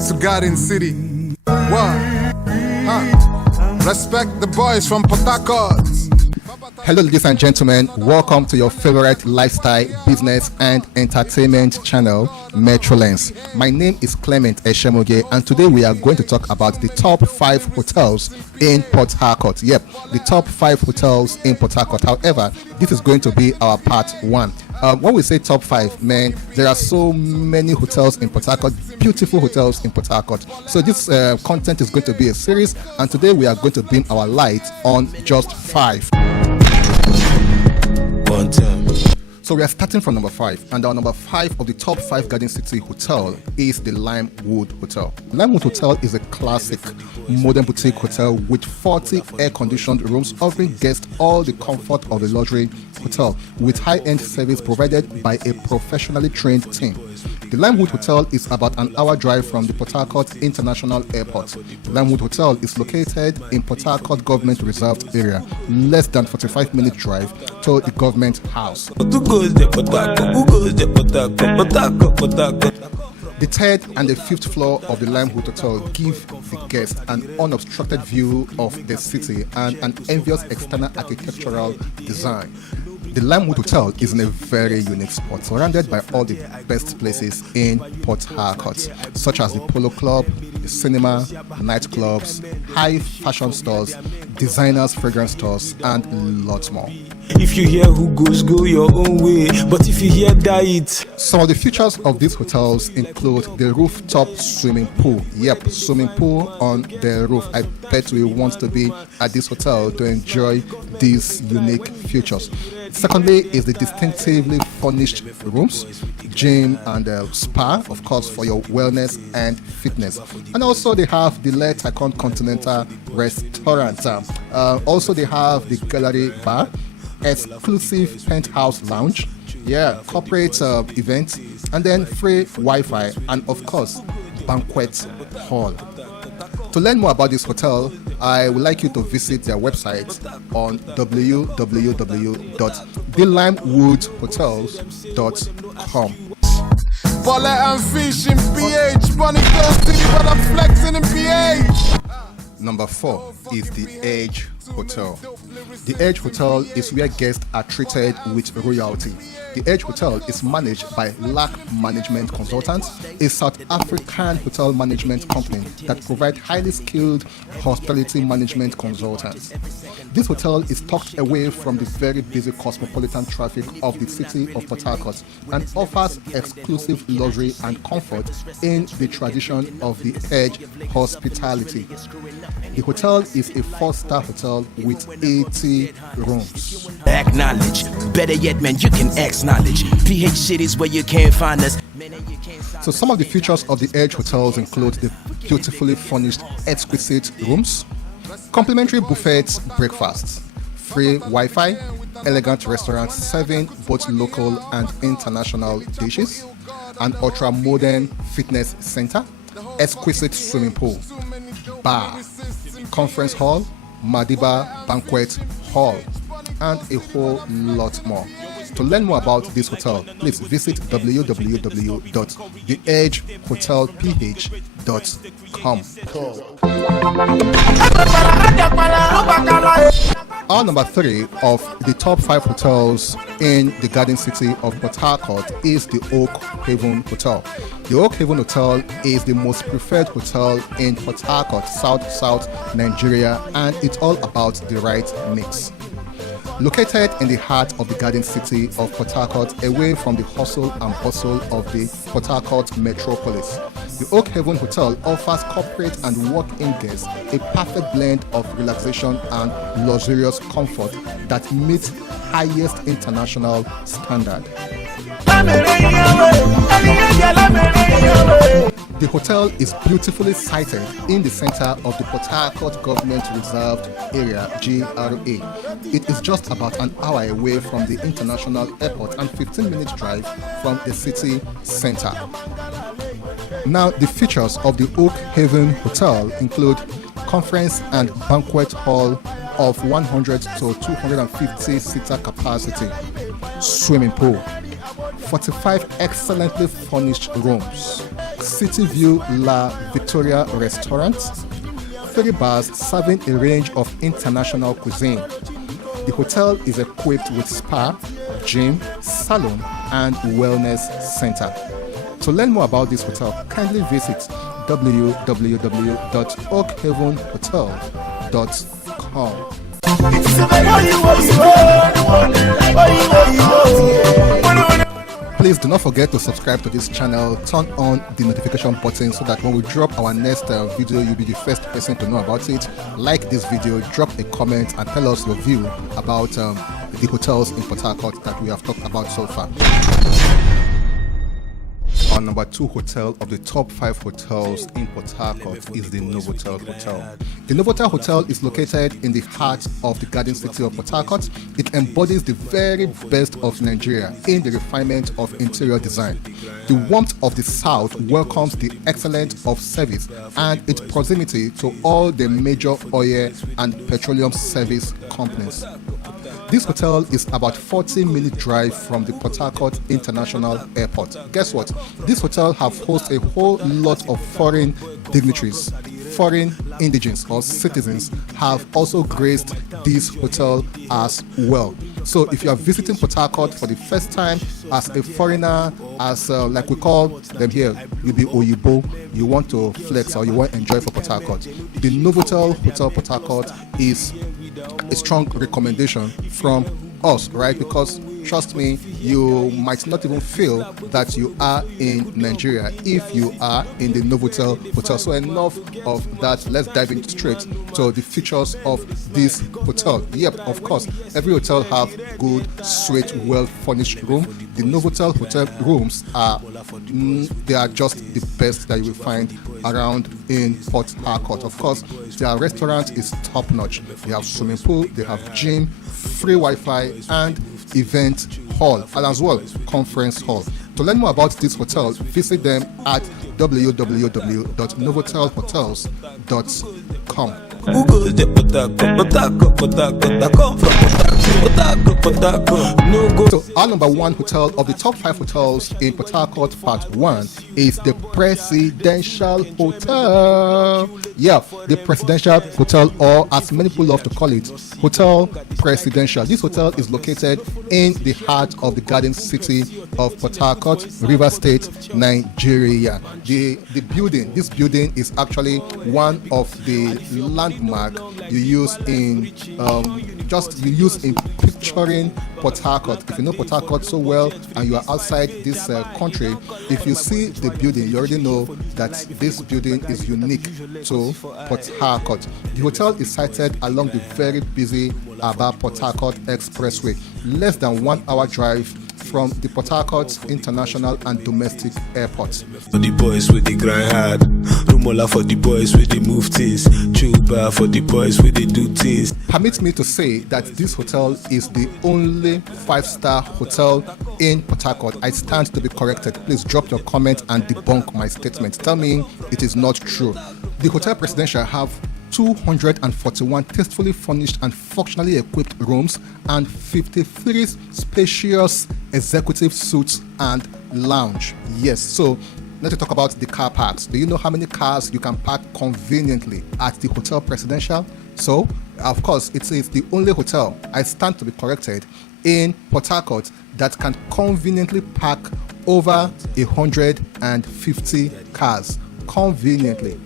journey to Garden City. What? Respect the boys from Port Harcourt. Hello ladies and gentlemen, welcome to your favorite lifestyle, business and entertainment channel, Metrolens. My name is Clement Eshemoge and today we are going to talk about the top 5 hotels in Port Harcourt. Yep, the top 5 hotels in Port Harcourt. However, this is going to be our part 1. When we say top 5, man, there are so many hotels in Port Harcourt, beautiful hotels in Port Harcourt. So this content is going to be a series, and today we are going to beam our light on just 5. One time. So we are starting from number 5, and our number 5 of the top 5 Garden City hotel is the LimeWood Hotel. LimeWood Hotel is a classic modern boutique hotel with 40 air-conditioned rooms offering guests all the comfort of a luxury hotel with high-end service provided by a professionally trained team. The LimeWood Hotel is about an hour drive from the Port Harcourt International Airport. The LimeWood Hotel is located in Port Harcourt Government Reserved Area, less than 45-minute drive to the Government House. The third and the fifth floor of the LimeWood Hotel give the guests an unobstructed view of the city and an envious external architectural design. The LimeWood Hotel is in a very unique spot, surrounded by all the best places in Port Harcourt, such as the Polo Club, the cinema, nightclubs, high fashion stores, designers, fragrance stores, and lots more. If you hear who goes, go your own way. But if you hear diet. Some of the features of these hotels include the rooftop swimming pool. Yep, swimming pool on the roof. I bet we want to be at this hotel to enjoy these unique features. Secondly is the distinctively furnished rooms, gym and spa, of course, for your wellness and fitness. And also they have the Le Tycoon Continental Restaurant. Also they have the gallery bar, exclusive penthouse lounge, corporate events, and then free Wi-Fi, and of course banquet hall. To learn more about this hotel, I would like you to visit their website on www.theLimeWoodHotels.com. Bole and fish in PH, Bunny City, but I'm flexing in PH. Number 4 is the Edge Hotel. The Edge Hotel is where guests are treated with royalty. The Edge Hotel is managed by LAC Management Consultants, a South African hotel management company that provides highly skilled hospitality management consultants. This hotel is tucked away from the very busy cosmopolitan traffic of the city of Port Harcourt and offers exclusive luxury and comfort in the tradition of the Edge hospitality. The hotel is a 4-star hotel with 80 rooms. Acknowledge, better yet, man, you can acknowledge. PH cities where you can't find us. So some of the features of the Edge hotels include the beautifully furnished exquisite rooms, complimentary buffets, breakfasts, free Wi-Fi, elegant restaurants serving both local and international dishes, an ultra-modern fitness center, exquisite swimming pool, bar, conference hall, Madiba banquet hall, and a whole lot more. To learn more about this hotel, please visit www.theedgehotelph.com. Our number 3 of the top 5 hotels in the Garden City of Port Harcourt is the Oak Haven Hotel. The Oak Haven Hotel is the most preferred hotel in Port Harcourt, South Nigeria, and it's all about the right mix. Located in the heart of the Garden City of Port Harcourt, away from the hustle and bustle of the Port Harcourt metropolis, the Oak Haven Hotel offers corporate and walk-in guests a perfect blend of relaxation and luxurious comfort that meets highest international standard. The hotel is beautifully sited in the center of the Port Harcourt Government Reserved Area, GRA. It is just about an hour away from the International Airport and 15-minute drive from the city center. Now, the features of the Oak Haven Hotel include conference and banquet hall of 100 to 250 seater capacity, swimming pool, 45 excellently furnished rooms, City View La Victoria Restaurant, 3 bars serving a range of international cuisine. The hotel is equipped with spa, gym, salon, and wellness center. To learn more about this hotel, kindly visit www.oakhavenhotel.com. Please do not forget to subscribe to this channel, turn on the notification button so that when we drop our next video, you'll be the first person to know about it. Like this video, drop a comment and tell us your view about the hotels in Port Harcourt that we have talked about so far. Our number 2 hotel of the top 5 hotels in Port Harcourt is the Novotel Hotel. The Novotel Hotel is located in the heart of the Garden City of Port Harcourt. It embodies the very best of Nigeria in the refinement of interior design. The warmth of the South welcomes the excellence of service and its proximity to all the major oil and petroleum service companies. This hotel is about 40-minute drive from the Port Harcourt International Airport. Guess what? This hotel hosts a whole lot of foreign dignitaries. Foreign indigents or citizens have also graced this hotel as well. So if you are visiting Port Harcourt for the first time as a foreigner, as like we call them here, you'll be Oyibo, you want to flex or you want to enjoy for Port Harcourt, the Novotel Hotel Port Harcourt is a strong recommendation from us, right? Because trust me, you might not even feel that you are in Nigeria if you are in the Novotel Hotel. So enough of that, let's dive in straight to the features of this hotel. Yep, of course, every hotel have good, sweet, well-furnished room. The Novotel Hotel rooms they are just the best that you will find around in Port Harcourt. Of course, their restaurant is top-notch. They have swimming pool, they have gym, free Wi-Fi, and event hall, and as well conference hall. To learn more about these hotels, visit them at www.novotelhotels.com. So our number 1 hotel of the top 5 hotels in Port Harcourt Part 1 is the Presidential Hotel. Yeah, the Presidential Hotel, or as many people love to call it, Hotel Presidential. This hotel is located in the heart of the Garden City of Port Harcourt, River State, Nigeria. This building is actually one of the landmark you use in picturing Port Harcourt. If you know Port Harcourt so well and you are outside this country, if you see the building, you already know that this building is unique to Port Harcourt. The hotel is sited along the very busy Aba-Port Harcourt Expressway, less than 1 hour drive from the Port Harcourt International and Domestic Airport. For the boys with the grind hard, Rumola for the boys with the move things, Chuba for the boys with the do things. Permit me to say that this hotel is the only 5-star hotel in Port Harcourt. I stand to be corrected. Please drop your comment and debunk my statement. Tell me it is not true. The Hotel Presidential have 241 tastefully furnished and functionally equipped rooms and 53 spacious executive suites and lounge. Yes, so let's talk about the car parks. Do you know how many cars you can park conveniently at the Hotel Presidential? So, of course, it is the only hotel, I stand to be corrected, in Port Harcourt that can conveniently park over 150 cars. Conveniently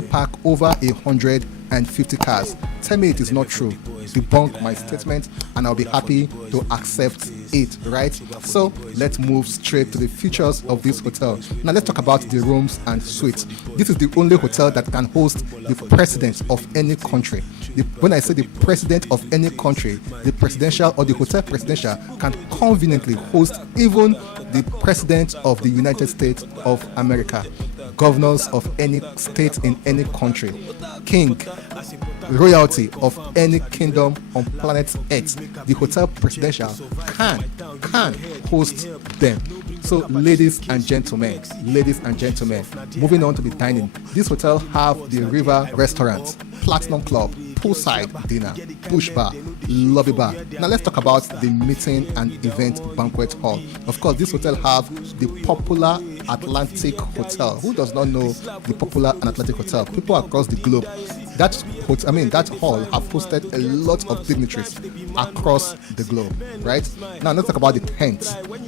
park over 150 cars. Tell me it is not true. Debunk my statement and I'll be happy to accept it, right? So let's move straight to the features of this hotel. Now let's talk about the rooms and suites. This is the only hotel that can host the president of any country. When I say the president of any country, the presidential or the Hotel Presidential can conveniently host even the president of the United States of America, governors of any state in any country, king, royalty of any kingdom on planet Earth. The Hotel Presidential can host them. So ladies and gentlemen, moving on to the dining. This hotel have the River Restaurant, Platinum Club, poolside dinner, bush bar, lobby bar. Now let's talk about the meeting and event banquet hall. Of course, this hotel have the popular Atlantic Hotel. Who does not know the popular and Atlantic Hotel? People across the globe. That hall have hosted a lot of dignitaries across the globe, right? Now let's talk about the tent,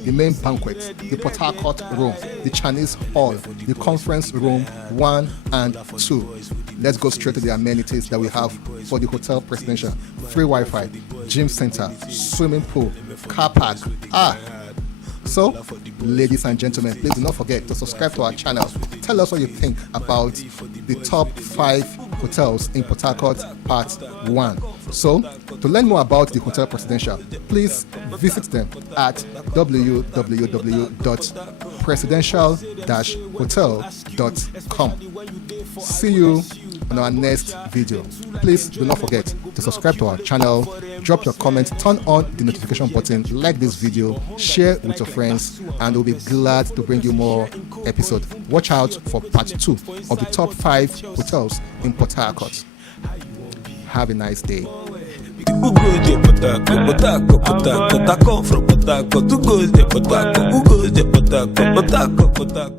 the main banquet, the Port Harcourt room, the Chinese hall, the conference room 1 and 2. Let's go straight to the amenities that we have for the Hotel Presidential. Free Wi-Fi, gym center, swimming pool, car park. So, ladies and gentlemen, please do not forget to subscribe to our channel. Tell us what you think about the top 5 hotels in Port Harcourt Part 1. So, to learn more about the Hotel Presidential, please visit them at www.presidential-hotel.com. See you on our next video. Please do not forget to subscribe to our channel, drop your comments, turn on the notification button, like this video, share with your friends, and we'll be glad to bring you more episodes. Watch out for part 2 of the top 5 hotels in Port Harcourt. Have a nice day. Who goes there, Port Harcourt? From Port Harcourt. Who goes there, Port Harcourt? Who goes there, Port Harcourt?